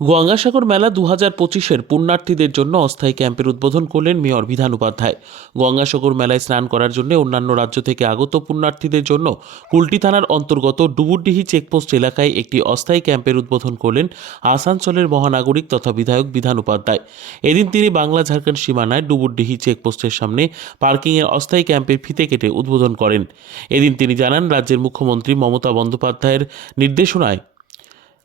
গঙ্গাসাগর মেলা দু হাজার পঁচিশের পুণ্যার্থীদের জন্য অস্থায়ী ক্যাম্পের উদ্বোধন করলেন মেয়র বিধান উপাধ্যায়। গঙ্গাসাগর মেলায় স্নান করার জন্য অন্যান্য রাজ্য থেকে আগত পুণ্যার্থীদের জন্য কুলটি থানার অন্তর্গত ডুবুরডিহি চেকপোস্ট এলাকায় একটি অস্থায়ী ক্যাম্পের উদ্বোধন করলেন আসানসোলের মহানাগরিক তথা বিধায়ক বিধান উপাধ্যায়। এদিন তিনি বাংলা ঝাড়খণ্ড সীমানায় ডুবুরডিহি চেকপোস্টের সামনে পার্কিংয়ের অস্থায়ী ক্যাম্পের ফিতে কেটে উদ্বোধন করেন। এদিন তিনি জানান, রাজ্যের মুখ্যমন্ত্রী মমতা বন্দ্যোপাধ্যায়ের নির্দেশনায়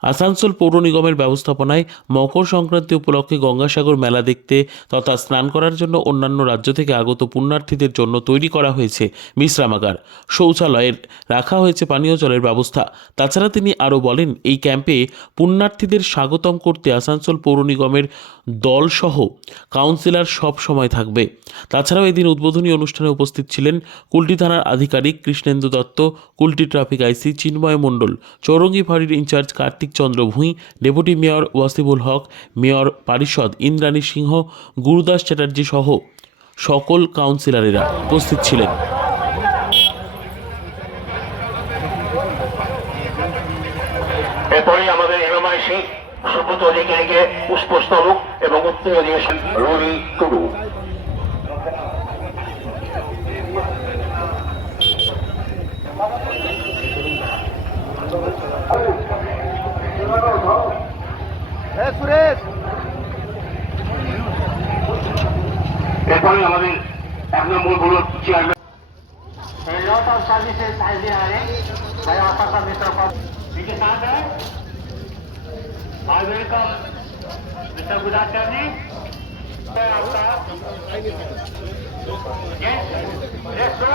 আসানসোল পৌর নিগমের ব্যবস্থাপনায় মকর সংক্রান্তি উপলক্ষে গঙ্গাসাগর মেলা দেখতে তথা স্নান করার জন্য অন্যান্য রাজ্য থেকে আগত পুণ্যার্থীদের জন্য তৈরি করা হয়েছে বিশ্রামাগার। শৌচালয়ের রাখা হয়েছে পানীয় জলের ব্যবস্থা। তাছাড়া তিনি আরও বলেন, এই ক্যাম্পে পুণ্যার্থীদের স্বাগতম করতে আসানসোল পৌর নিগমের দলসহ কাউন্সিলর সব সময় থাকবে। তাছাড়াও এদিন উদ্বোধনী অনুষ্ঠানে উপস্থিত ছিলেন কুলটি থানার আধিকারিক কৃষ্ণেন্দু দত্ত, কুলটি ট্রাফিক আইসি চিন্ময় মণ্ডল, চৌরঙ্গি ফাঁড়ির incharge Kartik Chandra Bhuin deputy mayor Wasibul Haque mayor পারিষদ Indrani Singha Gurudas Chatterjee সহ সকল কাউন্সিলরেরা উপস্থিত ছিলেন। এরপরে আমাদের এনএমআইসি সুব্রত অধিকারীকে পুষ্পস্তবক এবং উত্তীর্ণ টুডু। এরপরে আমাদের এক নম্বর হল chairman A lot of services has been arranged by Office of Mr. Pop. We can start there. I welcome Mr. Gudachari. Yes, yes, sir.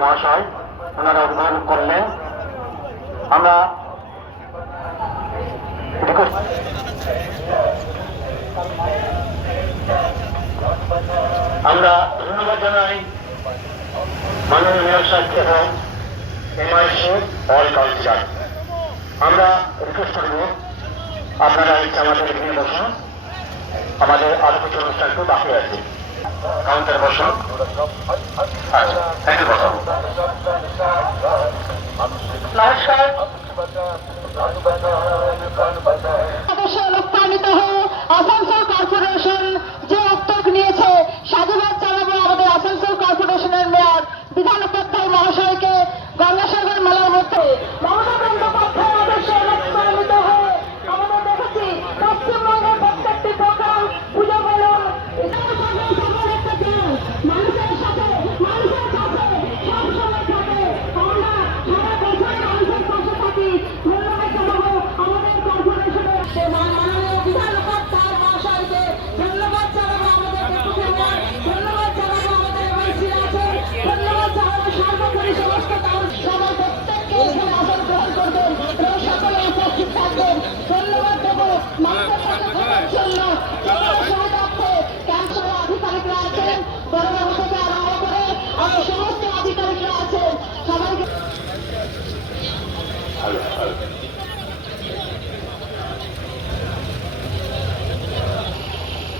মহাশয়, ওনারা উদ্বোধন করলেন। আমরা আমরা ধন্যবাদ জানাই মাননীয় মেয়র আমরা রিকোয়েস্ট করব, আপনারা ইচ্ছে আমাদের এখানে বসুন। আমাদের আরও কিছু অনুষ্ঠান একটু বাকি আছে। কাউন্টার আচ্ছা থ্যাংক ইউ বসুন নমস্কার।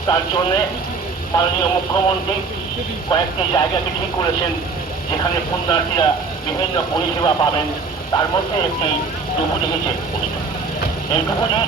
তার জন্য মাননীয় মুখ্যমন্ত্রী কয়েকটি জায়গাকে ঠিক করেছেন, যেখানে পুণ্যার্থীরা বিভিন্ন পরিষেবা পাবেন। তার মধ্যে একটি ডুবুরি লিখেছে এই ডুবুরি